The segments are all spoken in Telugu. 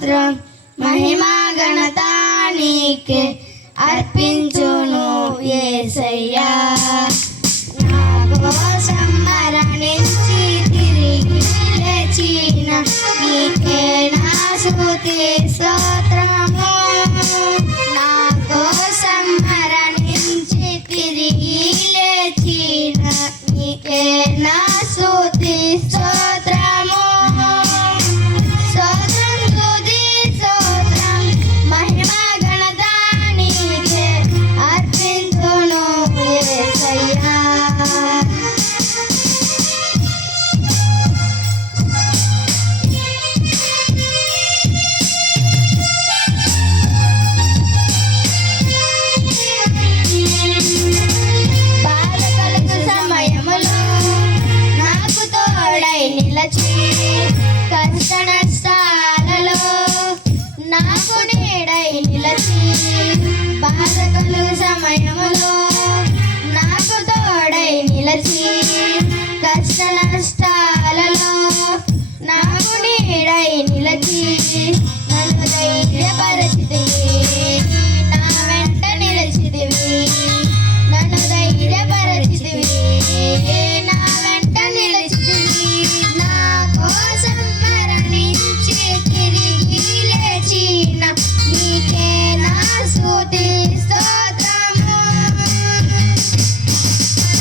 స్తోత్రం మహిమా ఘనత నీకే అర్పించును యేసయ్యా. నా కోసం మరణించి తిరిగి లేచిన నీకే నా స్తుతి స్తోత్రము. నా కోసం మరణించి తిరిగి లేచిన నీకే నా స్తుతి స్తోత్రము. కష్ట నష్టాలలో నాకు నీడై నిలచి బాధ కలుగు సమయములో నాకు తోడై నిలచి కష్ట నష్టాలలో నాకు నీడై నిలచి నన్ను ధైర్యపరచితివి, నా వెంట నిలిచితివి. నన్ను ధైర్యపరచితివి, నా వెంట నిలిచితివి. నా కోసం మరణించి తిరిగి లేచిన నీకే నా స్తుతి స్తోత్రము.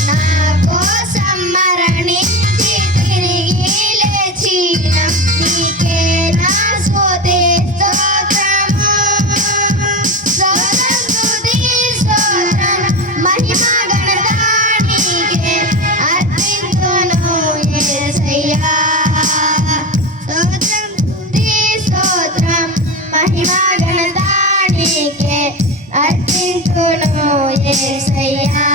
నా కోసం మరణించి తిరిగి లేచిన నీకే నా స్తుతి స్తోత్రము. స్తోత్రం స్తుతి స్తోత్రం మహిమా ఘనత నీకే అర్పించును యేసయ్యా. స్తోత్రం స్తుతి స్తోత్రం మహిమా ఘనత నీకే అర్పించును యేసయ్యా.